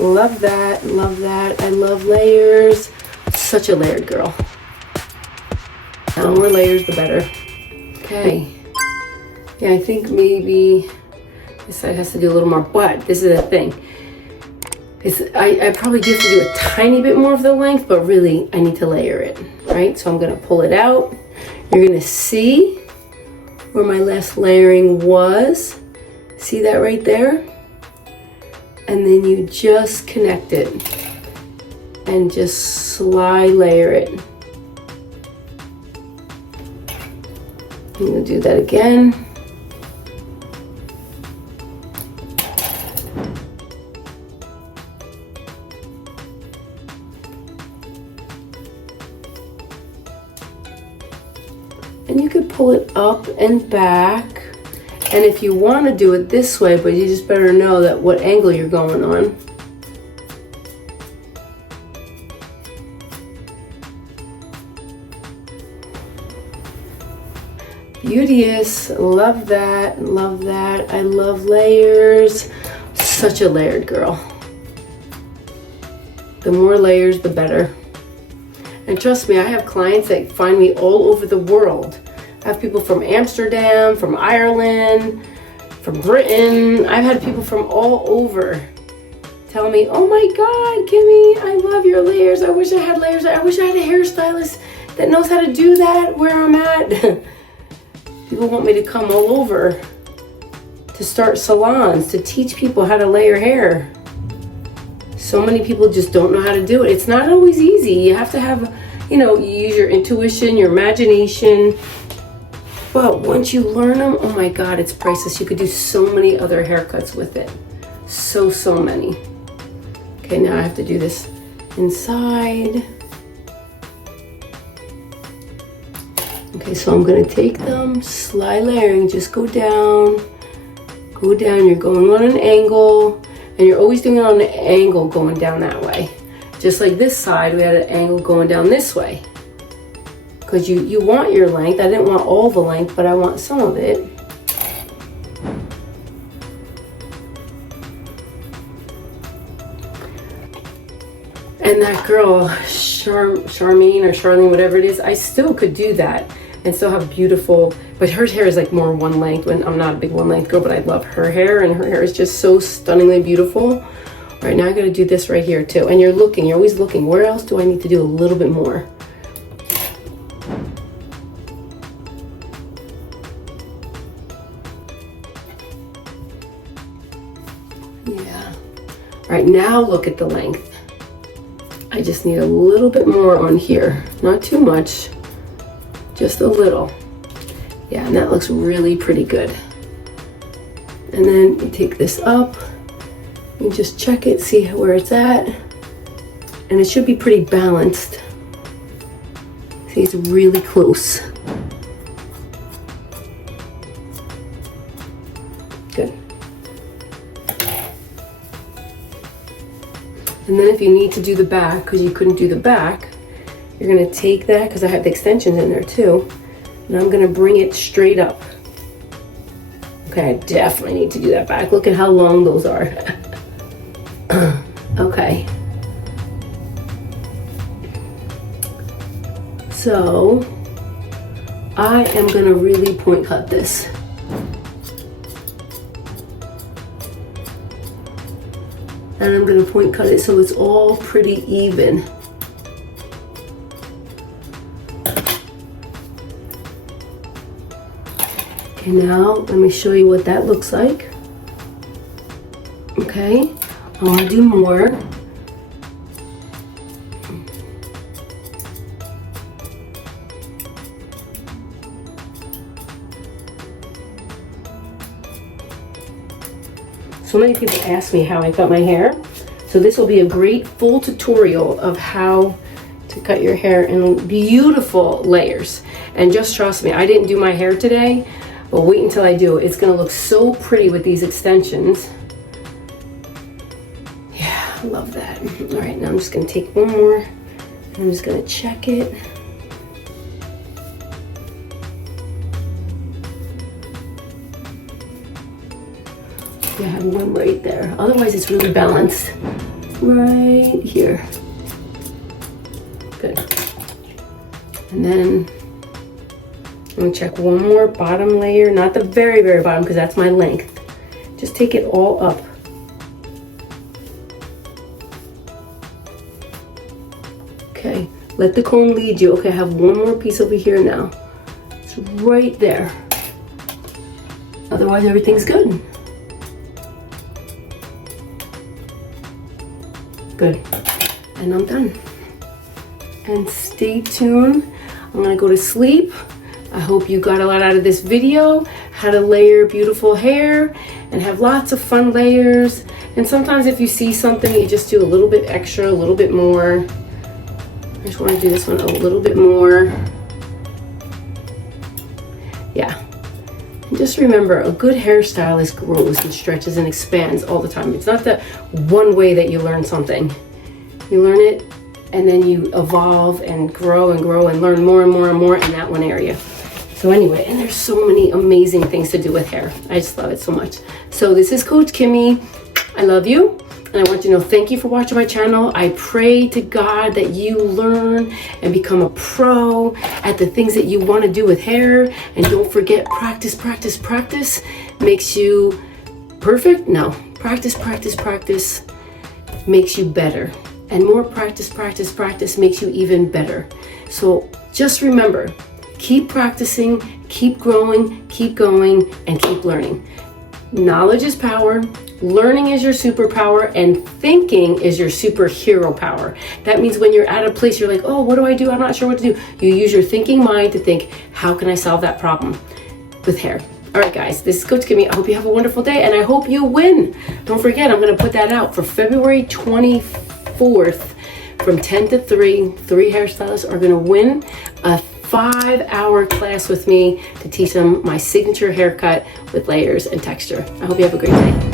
love that, love that. I love layers. Such a layered girl. The more layers, the better. Okay. Yeah, I think maybe this side has to do a little more, but this is the thing. I probably do have to do a tiny bit more of the length, but really I need to layer it, right? So I'm gonna pull it out. You're gonna see where my last layering was. See that right there? And then you just connect it and just slide layer it. I'm gonna do that again. And you could pull it up and back. And if you want to do it this way, but you just better know that what angle you're going on. Beauteous, love that, love that. I love layers. Such a layered girl. The more layers, the better. And trust me, I have clients that find me all over the world. I have people from Amsterdam, from Ireland, from Britain. I've had people from all over tell me, oh my God, Kimmy, I love your layers. I wish I had layers. I wish I had a hairstylist that knows how to do that where I'm at. People want me to come all over to start salons, to teach people how to layer hair. So many people just don't know how to do it. It's not always easy. You have to have, you use your intuition, your imagination. But once you learn them, oh my God, it's priceless. You could do so many other haircuts with it. So many. Okay, now I have to do this inside. Okay, so I'm gonna take them, slide layering, just go down, you're going on an angle, and you're always doing it on an angle going down that way. Just like this side, we had an angle going down this way. Because you want your length. I didn't want all the length, but I want some of it. And that girl, Charmaine or Charlene, whatever it is, I still could do that and still have beautiful, but her hair is like more one length. When I'm not a big one length girl, but I love her hair, and her hair is just so stunningly beautiful. All right, now I gotta do this right here too. And you're always looking, where else do I need to do a little bit more? Yeah. All right, now look at the length. I just need a little bit more on here. Not too much, just a little. Yeah, and that looks really pretty good. And then you take this up, you just check it, see where it's at. And it should be pretty balanced. See, it's really close. Good. And then if you need to do the back, because you couldn't do the back, you're gonna take that, because I have the extensions in there too, and I'm gonna bring it straight up. Okay, I definitely need to do that back. Look at how long those are. Okay. So, I am gonna really point cut this. And I'm gonna point cut it so it's all pretty even. Okay, now let me show you what that looks like. Okay, I wanna do more. So many people ask me how I cut my hair. So this will be a great full tutorial of how to cut your hair in beautiful layers. And just trust me, I didn't do my hair today, but wait until I do it. It's gonna look so pretty with these extensions. Yeah, I love that. All right, now I'm just gonna take one more. I'm just gonna check it. I have one right there. Otherwise, it's really balanced. right here. Good. And then I'm gonna check one more bottom layer, not the very, very bottom, because that's my length. Just take it all up. Okay, let the comb lead you. Okay, I have one more piece over here now. It's right there. Otherwise, everything's good. Good. And I'm done. And stay tuned. I'm gonna go to sleep. I hope you got a lot out of this video, how to layer beautiful hair and have lots of fun layers. And sometimes if you see something, you just do a little bit extra, a little bit more. I just want to do this one a little bit more. Yeah. And just remember, a good hairstylist grows and stretches and expands all the time. It's not the one way that you learn something. You learn it and then you evolve and grow and learn more and more and more in that one area. So anyway, and there's so many amazing things to do with hair. I just love it so much. So this is Coach Kimmy. I love you. And I want you to know, thank you for watching my channel. I pray to God that you learn and become a pro at the things that you want to do with hair. And don't forget, practice, practice, practice makes you perfect. No, practice, practice, practice makes you better. And more practice, practice, practice makes you even better. So just remember, keep practicing, keep growing, keep going, and keep learning. Knowledge is power. Learning is your superpower, and thinking is your superhero power. That means when you're at a place you're like, oh, what do I do? I'm not sure what to do. You use your thinking mind to think, how can I solve that problem with hair? All right, guys, this is Coach Kimmy. I hope you have a wonderful day, and I hope you win. Don't forget, I'm going to put that out for February 24th from 10 to 3. 3 hairstylists are going to win a 5-hour class with me to teach them my signature haircut with layers and texture. I hope you have a great day.